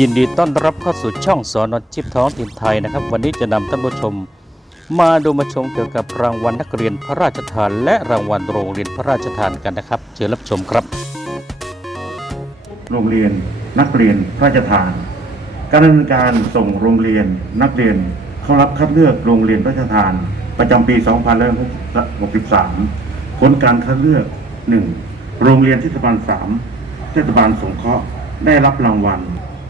ยินดีต้อนรับเข้าสู่ช่องสอนอจิบท้องถิ่นไทยนะครับ วันนี้จะนำท่านผู้ชม มาดูมาชมเกี่ยวกับรางวัลนักเรียนพระราชทาน และรางวัลโรงเรียนพระราชทานกันนะครับเชิญรับชมครับ โรงเรียนนักเรียนพระราชทาน การดำเนินการส่งโรงเรียนนักเรียนเข้ารับคัดเลือกโรงเรียนพระราชทาน ประจำปี 2563 ผลการคัดเลือก 1. โรงเรียนเทศบาล3เทศบาลสงเคราะห์ได้รับรางวัล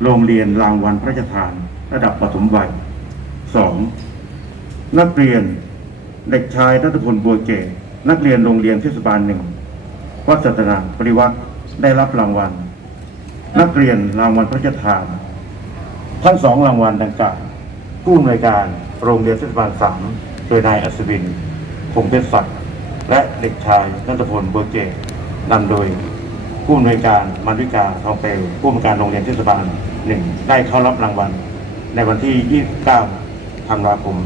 โรงเรียนรางวัลพระราชทานระดับปฐมวัย 2. นักเรียนเด็กชายนัทพลบัวเกตนักเรียนโรงเรียนเทศบาลหนึ่งวัดสัตนาปริวัติได้รับรางวัล นักเรียนรางวัลพระราชทาน ทั้งสองรางวัลดังกล่าวผู้อำนวยการโรงเรียนเทศบาลสามโดยนายอัศวินคงเพชรศักดิ์และเด็กชายนัทพลบัวเกตนำโดยผู้อำนวยการมาริกาทองเปลผู้อำนวยการโรงเรียนเทศบาล หนึ่งได้เข้ารับรางวัล ในวันที่ 29ธันวาคม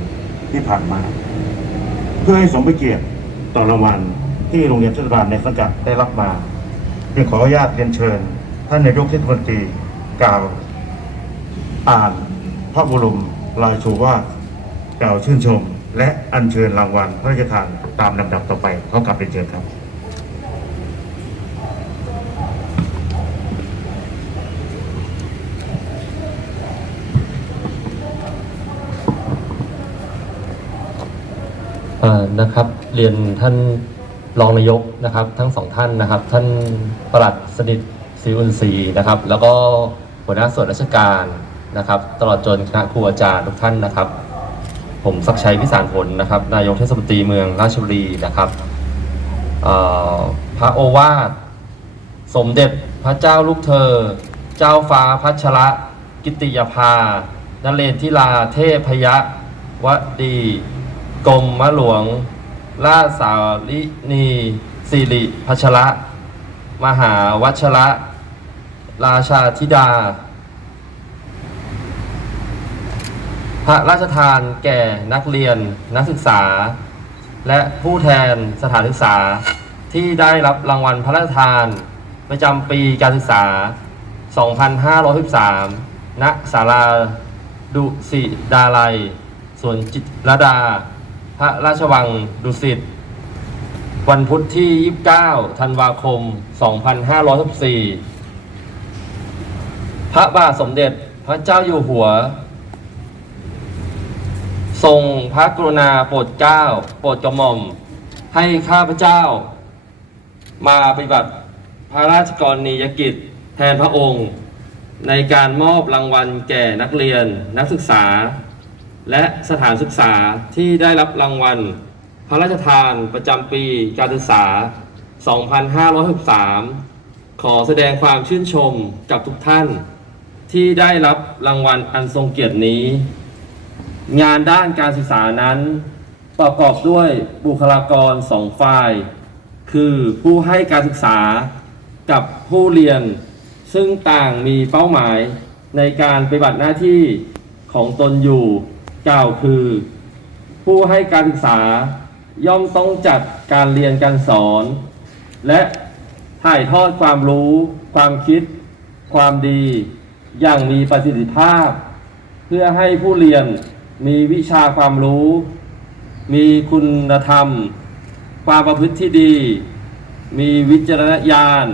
ที่ผ่านมา เพื่อให้สมพระเกียรติต่อรางวัลที่โรงเรียนเทศบาลในสังกัดได้รับมาจึงขออนุญาตเรียนเชิญ ท่านนายกเทศมนตรีกล่าวอ่านพระบรมราชูวาทกล่าวชื่นชม และอัญเชิญรางวัลพระราชทานตามลำดับต่อไปขอกลับเรียนเชิญครับ นะครับเรียนท่านรองนายกนะครับทั้งสองท่านนะครับ ท่านประหลัดสนิทศรีอุนศรีนะครับ แล้วก็หัวหน้าส่วนราชการนะครับ ตลอดจนคณะครูอาจารย์ทุกท่านนะครับ ผมศักชัยพิสารผลนะครับ นายกเทศมนตรีเมืองราชบุรีนะครับพระโอวาทสมเด็จพระเจ้าลูกเธอ เจ้าฟ้าพัชระกิติยภานเรศทิลาเทพยวดี กรมมะหลวงราชสาลินีสิริพัชระ มหาวัชระ ราชาธิดา พระราชทานแก่นักเรียนนักศึกษา และผู้แทนสถานศึกษาที่ได้รับรางวัลพระราชทาน ประจำปีการศึกษา 2513 ณศาลาดุสิดาลัยสวนจิตรดา พระราชวังดุสิต วันพุธที่ 29 ธันวาคม 2514พระบาทสมเด็จพระเจ้าอยู่หัว ทรงพระกรุณาโปรดเกล้าโปรดกระหม่อม ให้ข้าพเจ้า มาปฏิบัติพระราชกรณียกิจแทนพระองค์ ในการมอบรางวัลแก่นักเรียนนักศึกษา และสถานศึกษาที่ได้รับรางวัล พระราชทานประจำปีการศึกษา 2563 ขอแสดงความชื่นชมกับทุกท่าน ที่ได้รับรางวัลอันทรงเกียรตินี้ งานด้านการศึกษานั้น ประกอบด้วยบุคลากรสองฝ่าย คือผู้ให้การศึกษากับผู้เรียน ซึ่งต่างมีเป้าหมายในการปฏิบัติหน้าที่ของตนอยู่ กล่าวคือ ผู้ให้การศึกษาย่อมต้องจัดการเรียนการสอน และถ่ายทอดความรู้ ความคิด ความดี อย่างมีประสิทธิภาพ เพื่อให้ผู้เรียนมีวิชาความรู้ มีคุณธรรม ความประพฤติที่ดี มีวิจารณญาณ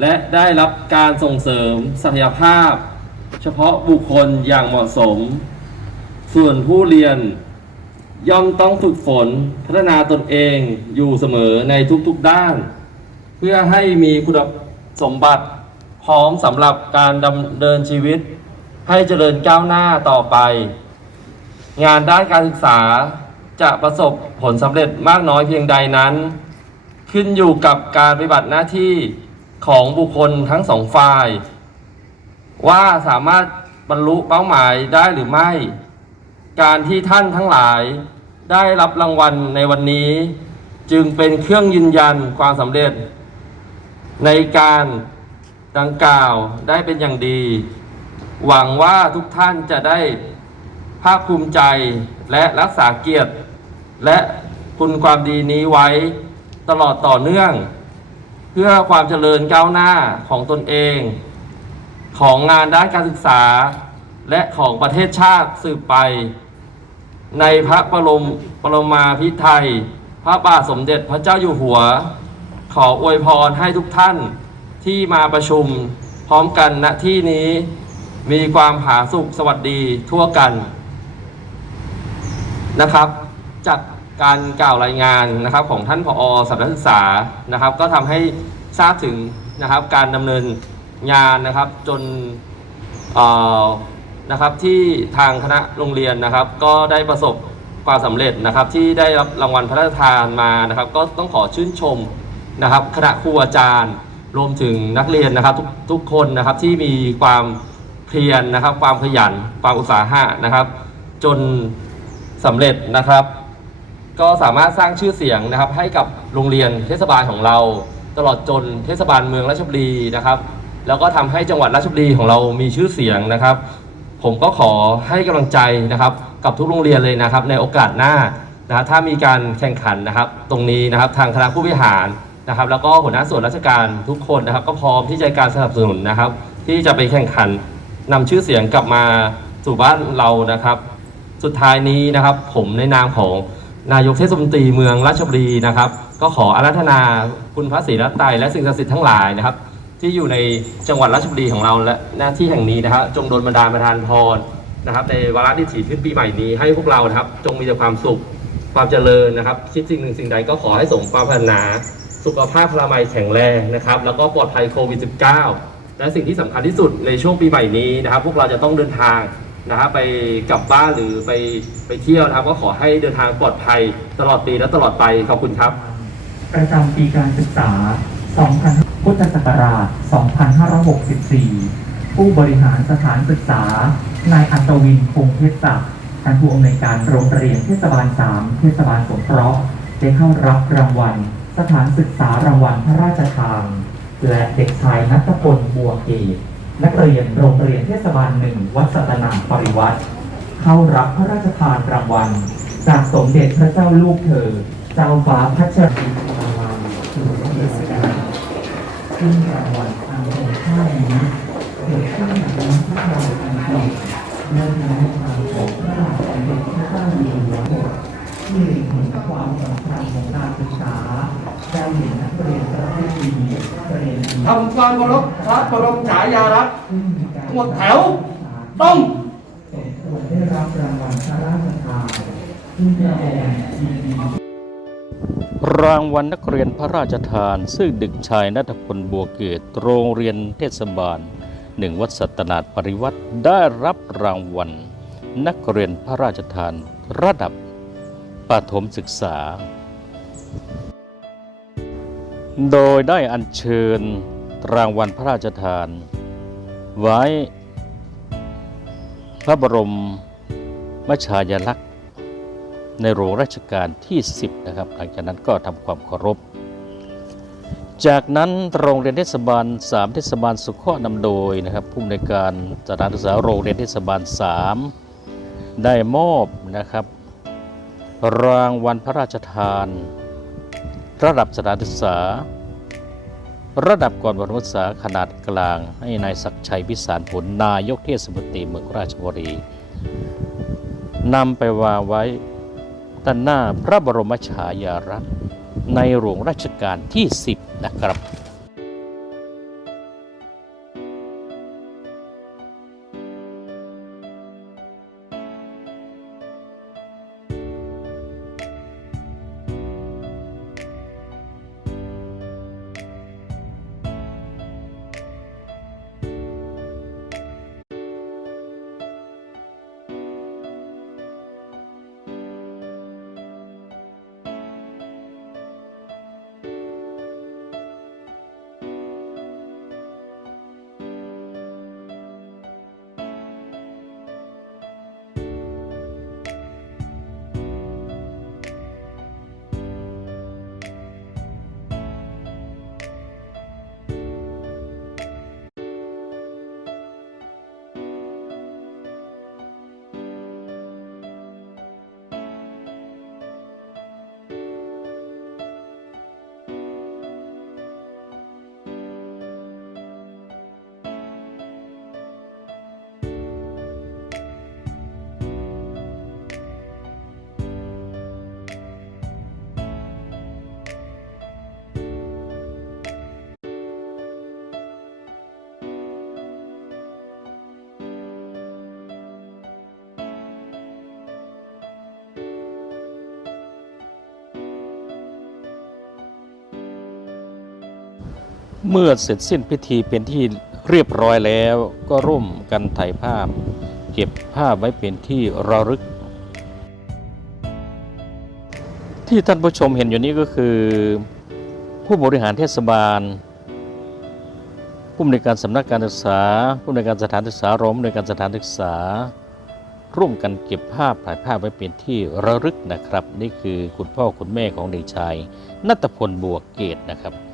และได้รับการส่งเสริมศักยภาพ เฉพาะบุคคลอย่างเหมาะสม ส่วนผู้เรียนย่อมต้องฝึกฝนพัฒนาตนเองอยู่เสมอในทุกๆด้าน เพื่อให้มีคุณสมบัติพร้อมสำหรับการดำเนินชีวิต ให้เจริญก้าวหน้าต่อไป งานด้านการศึกษาจะประสบผลสำเร็จมากน้อยเพียงใดนั้น ขึ้นอยู่กับการปฏิบัติหน้าที่ของบุคคลทั้งสองฝ่าย ว่าสามารถบรรลุเป้าหมายได้หรือไม่ การที่ท่านทั้งหลายได้รับรางวัลในวันนี้ จึงเป็นเครื่องยืนยันความสำเร็จ ในการดังกล่าวได้เป็นอย่างดี หวังว่าทุกท่านจะได้ภาคภูมิใจและรักษาเกียรติ และคุณความดีนี้ไว้ตลอดต่อเนื่อง เพื่อความเจริญก้าวหน้าของตนเอง ของงานด้านการศึกษา และของประเทศชาติสืบไป ในพระบรมปรมาภิไธยพระบาทสมเด็จพระเจ้าอยู่หัว ขออวยพรให้ทุกท่านที่มาประชุมพร้อมกันณที่นี้ มีความผาสุกสวัสดีทั่วกันนะครับ จากการกล่าวรายงานนะครับของท่านผอสำนักศึกษานะครับ ก็ทำให้ทราบถึงนะครับการดำเนินงานนะครับจนเอ่อ นะครับที่ทางคณะโรงเรียนนะครับ ก็ได้ประสบความสำเร็จนะครับ ที่ได้รับรางวัลพระราชทานมานะครับ ก็ต้องขอชื่นชมนะครับ คณะครูอาจารย์ รวมถึงนักเรียนนะครับ ทุกทุกคนนะครับที่มีความเพียรนะครับ ความขยันความอุตสาหะนะครับ จนสำเร็จนะครับ ก็สามารถสร้างชื่อเสียงนะครับ ให้กับโรงเรียนเทศบาลของเรา ตลอดจนเทศบาลเมืองราชบุรีนะครับ แล้วก็ทำให้จังหวัดราชบุรีของเรามีชื่อเสียงนะครับ ผมก็ขอให้กำลังใจนะครับ กับทุกโรงเรียนเลยนะครับ ในโอกาสหน้านะครับถ้ามีการแข่งขันนะครับ ตรงนี้นะครับทางคณะผู้บริหารนะครับ แล้วก็หัวหน้าส่วนราชการทุกคนนะครับ ก็พร้อมที่จะการสนับสนุนนะครับ ที่จะไปแข่งขันนำชื่อเสียงกลับมาสู่บ้านเรานะครับ สุดท้ายนี้นะครับ ผมในนามของนายกเทศมนตรีเมืองราชบุรีนะครับ ก็ขออาราธนาคุณพระศรีรัตนตรัยและสิ่งศักดิ์สิทธิ์ทั้งหลายนะครับ ที่อยู่ในจังหวัดราชบุรีของเราและหน้าที่แห่งนี้นะครับจงโดนบันดาลประทานพรนะครับ ในวาระดิถีขึ้นปีใหม่นี้ให้พวกเรานะครับ จงมีแต่ความสุขความเจริญนะครับคิดสิ่งหนึ่งสิ่งใดก็ขอให้สมความปรารถนา สุขภาพพลามัยแข็งแรงนะครับ แล้วก็ปลอดภัยโควิด -19 และสิ่งที่สำคัญที่สุดในช่วงปีใหม่นี้นะครับ พวกเราจะต้องเดินทางนะครับไปกลับบ้านหรือไปไปเที่ยวนะครับ ก็ขอให้เดินทางปลอดภัยตลอดปีและตลอดไปขอบคุณครับประจำปีการศึกษา2000 พุทธศักราช 2564 ผู้บริหารสถานศึกษา นายอัศวินคงเพชรศักดิ์ท่านผู้อำนวยการโรงเรียนเทศบาล 3 เทศบาลสงเคราะห์ได้เข้ารับรางวัล สถานศึกษารางวัลพระราชทาน และเด็กชายนัทพลบัวเกตนักเรียนโรงเรียนเทศบาลหนึ่งวัดสัตนาปริวัติ เข้ารับพระราชทานรางวัล จากสมเด็จพระเจ้าลูกเธอ เจ้าฟ้าพัชรี รางวัลสู่พระเดชการซึ่งรางวัลอันเป็นค่านี้เกิดขึ้นจากน้ำพระเราอันเกิดเมื่อในทางของพระบาทสมเด็จพระเจ้าอยู่หัวที่เล็งเห็นความสำคัญของการศึกษาได้เห็นนักเรียนประเภทดีเรียนทำการเคารพพระบรมฉายาลักษณ์ซึ่งมีการหมดแถวต้องได้รับรางวัลพระราชทานซึ่งพระองค์ยินดี รางวัลนักเรียนพระราชทาน ซึ่งด็กชายนัทพลบัวเกตโรงเรียนเทศบาลหนึ่งวัดสัตนาถปริวัติได้รับรางวัล นักเรียนพระราชทาน ระดับประถมศึกษา โดยได้อัญเชิญรางวัลพระราชทาน ไว้ พระบรมมฉายาลักษณ์ ในหลวงรัชกาลที่ 10 นะครับ หลังจากนั้นก็ทำความเคารพ จากนั้นโรงเรียนเทศบาล 3 เทศบาลสุขข้อนำโดยนะครับผู้อำนวยการสถานศึกษาโรงเรียนเทศบาล 3 ได้มอบนะครับ รางวัลพระราชทาน ระดับสถานศึกษา ระดับก่อนประถมศึกษาขนาดกลางให้นายศักดิ์ชัยพิสารผลนายกเทศมนตรีเมืองราชบุรีนำไปวางไว้ ด้านหน้าพระบรมฉายาลักษณ์ในหลวงรัชกาลที่ 10 นะครับ เมื่อเสร็จสิ้นพิธีเป็นที่เรียบร้อยแล้วก็ร่วมกันถ่ายภาพ เก็บภาพไว้เป็นที่ระลึก ที่ท่านผู้ชมเห็นอยู่นี้ก็คือ ผู้บริหารเทศบาล ผู้อำนวยการสำนักการศึกษา ผู้อำนวยการสถานศึกษารวมอำนวยการสถานศึกษา ร่วมกันเก็บภาพถ่ายภาพไว้เป็นที่ระลึกนะครับ นี่คือคุณพ่อคุณแม่ของเด็กชายนัตพลบัวกเกตนะครับ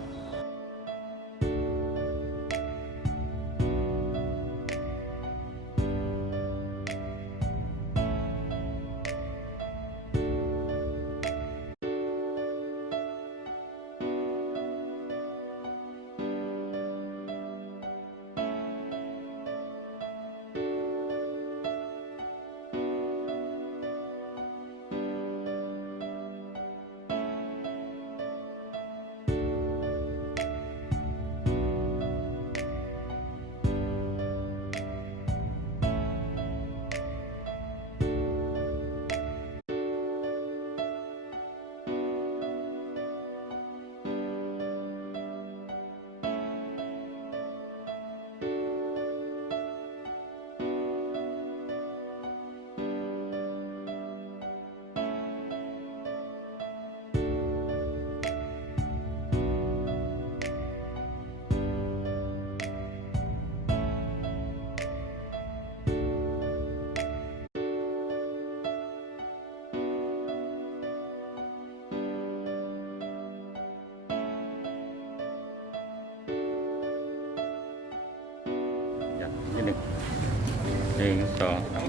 นึ่งสองสาม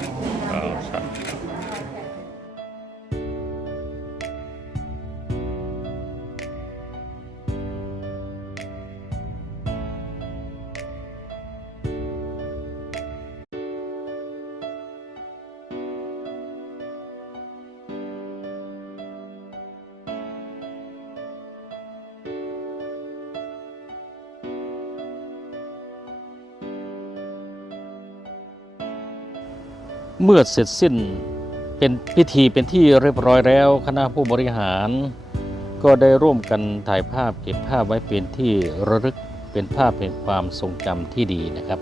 สองสาม เมื่อเสร็จสิ้นเป็นพิธีเป็นที่เรียบร้อยแล้ว คณะผู้บริหาร ก็ได้ร่วมกันถ่ายภาพเก็บภาพไว้เป็นที่ระลึกเป็นภาพแห่งความทรงจำที่ดีนะครับ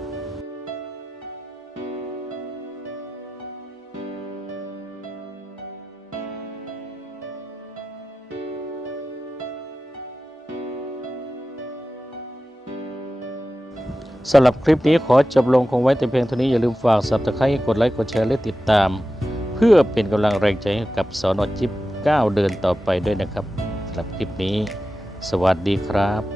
สำหรับคลิปนี้ขอจบลงคงไว้แต่เพียงเท่านี้อย่าลืมฝากสับตะไคร้กดไลค์กดแชร์และติดตาม เพื่อเป็นกำลังแรงใจให้กับสอนอจิ๊บก้าวเดินต่อไปด้วยนะครับสำหรับคลิปนี้ สวัสดีครับ